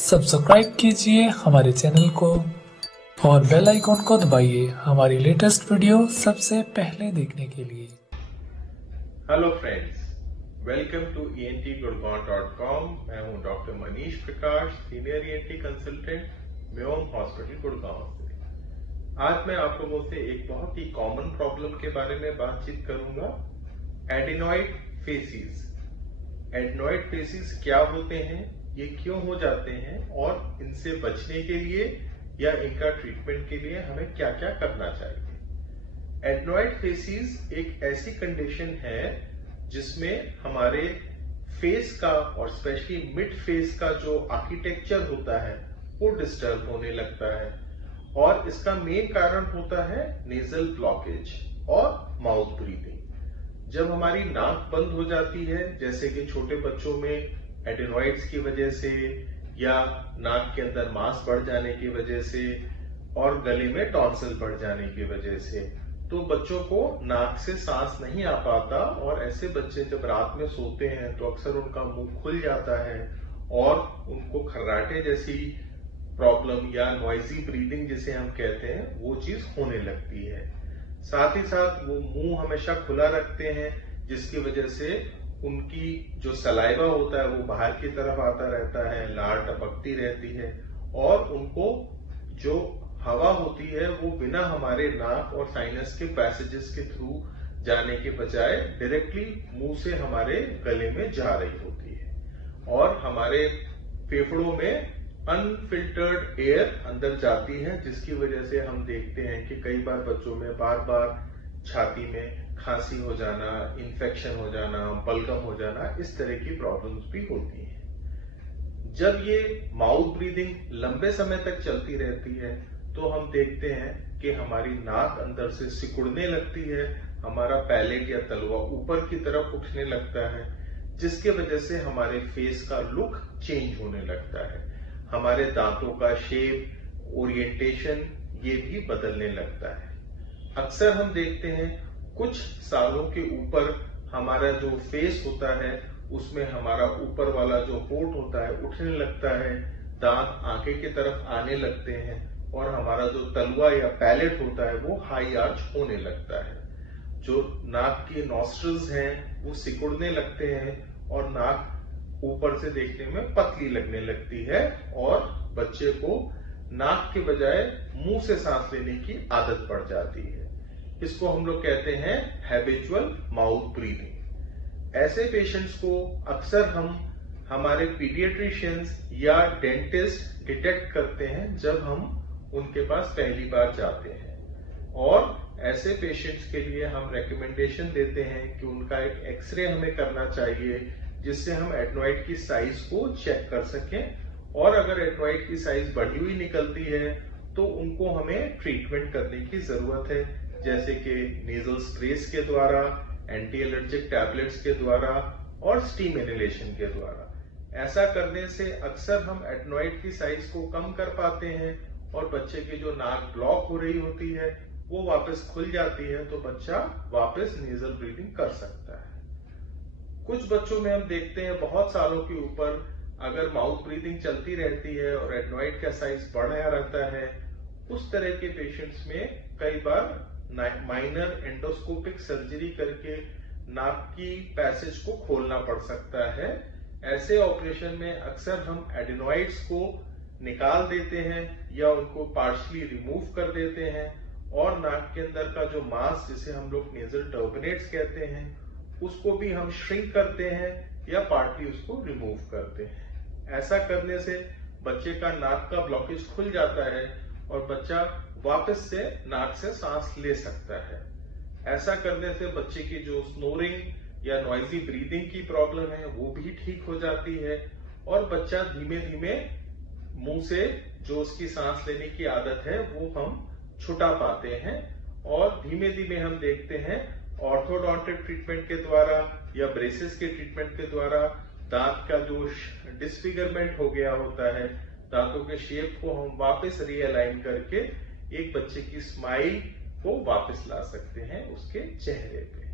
Subscribe कीजिए हमारे channel को और बेल आइकॉन को दबाइए हमारी लेटेस्ट वीडियो सबसे पहले देखने के लिए। Hello friends, welcome to entgurgaon.com। मैं हूं doctor Manish Prakash, senior ENT consultant, Mayom hospital Gurgaon से। आज मैं आप लोगों से एक बहुत ही कॉमन प्रॉब्लम के बारे में बातचीत करूंगा, एडिनॉइड फेसिस। एडिनॉइड फेसिस क्या होते हैं, ये क्यों हो जाते हैं और इनसे बचने के लिए या इनका ट्रीटमेंट के लिए हमें क्या क्या करना चाहिए। एडिनॉइड फेसिस एक ऐसी कंडीशन है जिसमें हमारे फेस का और स्पेशली मिड फेस का जो आर्किटेक्चर होता है वो डिस्टर्ब होने लगता है और इसका मेन कारण होता है नेजल ब्लॉकेज और माउथ ब्रीथिंग। जब हमारी नाक बंद हो जाती है, जैसे कि छोटे बच्चों में एडिनॉइड्स की वजह से या नाक के अंदर मांस बढ़ जाने की वजह से और गले में टॉन्सिल बढ़ जाने की वजह से, तो बच्चों को नाक से सांस नहीं आ पाता और ऐसे बच्चे जब रात में सोते हैं तो अक्सर उनका मुंह खुल जाता है और उनको खर्राटे जैसी प्रॉब्लम या नॉइजी ब्रीदिंग जिसे हम कहते हैं वो चीज होने लगती है। साथ ही साथ वो मुंह हमेशा खुला रखते हैं जिसकी वजह से उनकी जो सलाइवा होता है वो बाहर की तरफ आता रहता है, लार टपकती रहती है और उनको जो हवा होती है वो बिना हमारे नाक और साइनस के पैसेजेस के थ्रू जाने के बजाय डायरेक्टली मुंह से हमारे गले में जा रही होती है और हमारे फेफड़ों में अनफिल्टर्ड एयर अंदर जाती है, जिसकी वजह से हम देखते हैं कि कई बार बच्चों में बार बार छाती में खांसी हो जाना, इन्फेक्शन हो जाना, बलगम हो जाना, इस तरह की प्रॉब्लम्स भी होती हैं। जब ये माउथ ब्रीदिंग लंबे समय तक चलती रहती है तो हम देखते हैं कि हमारी नाक अंदर से सिकुड़ने लगती है, हमारा पैलेट या तलवा ऊपर की तरफ उठने लगता है, जिसके वजह से हमारे फेस का लुक चेंज होने लगता है, हमारे दांतों का शेप, ओरिएंटेशन ये भी बदलने लगता है। अक्सर हम देखते हैं कुछ सालों के ऊपर हमारा जो फेस होता है उसमें हमारा ऊपर वाला जो होंठ होता है उठने लगता है, दांत आगे की तरफ आने लगते हैं और हमारा जो तलवा या पैलेट होता है वो हाई आर्च होने लगता है। जो नाक की नॉस्ट्रल्स हैं वो सिकुड़ने लगते हैं और नाक ऊपर से देखने में पतली लगने लगती है और बच्चे को नाक के बजाय मुंह से सांस लेने की आदत पड़ जाती है। इसको हम लोग कहते हैं हैबिचुअल माउथ ब्रीदिंग। ऐसे पेशेंट्स को अक्सर हम हमारे पीडियाट्रिशियंस या डेंटिस्ट डिटेक्ट करते हैं जब हम उनके पास पहली बार जाते हैं और ऐसे पेशेंट्स के लिए हम रेकमेंडेशन देते हैं कि उनका एक एक्सरे हमें करना चाहिए जिससे हम एडिनॉइड की साइज को चेक कर सकें और अगर एडिनॉइड की साइज बढ़ी हुई निकलती है तो उनको हमें ट्रीटमेंट करने की जरूरत है, जैसे कि नेजल स्प्रेस के द्वारा, एंटी एलर्जिक टैबलेट्स के द्वारा और स्टीम इनहेलेशन के द्वारा। ऐसा करने से अक्सर हम एडिनॉइड की साइज को कम कर पाते हैं और बच्चे की जो नाक ब्लॉक हो रही होती है वो वापस खुल जाती है तो बच्चा वापस नेजल ब्रीदिंग कर सकता है। कुछ बच्चों में हम देखते हैं बहुत सालों के ऊपर अगर माउथ ब्रीदिंग चलती रहती है और एडिनॉइड का साइज बढ़ा रहता है, उस तरह के पेशेंट्स में कई बार माइनर एंडोस्कोपिक सर्जरी करके नाक की पैसेज को खोलना पड़ सकता है। ऐसे ऑपरेशन में अक्सर हम एडिनॉइड्स को निकाल देते हैं या उनको पार्शली रिमूव कर देते हैं और नाक के अंदर का जो मांस जिसे हम लोग नेजल टर्बिनेट्स कहते हैं उसको भी हम श्रिंक करते हैं या पार्टली उसको रिमूव करते हैं। ऐसा करने से बच्चे का नाक का ब्लॉकेज खुल जाता है और बच्चा वापस से नाक से सांस ले सकता है। ऐसा करने से बच्चे की जो स्नोरिंग या नॉइजी ब्रीदिंग की प्रॉब्लम है वो भी ठीक हो जाती है और बच्चा धीमे धीमे मुंह से जो उसकी सांस लेने की आदत है वो हम छुटा पाते हैं और धीमे धीमे हम देखते हैं ऑर्थोडोंटिक ट्रीटमेंट के द्वारा या ब्रेसेस के ट्रीटमेंट के द्वारा दांत का जो डिसफिगरमेंट हो गया होता है, दांतों के शेप को हम वापस रीअलाइन करके एक बच्चे की स्माइल को वापस ला सकते हैं उसके चेहरे पे।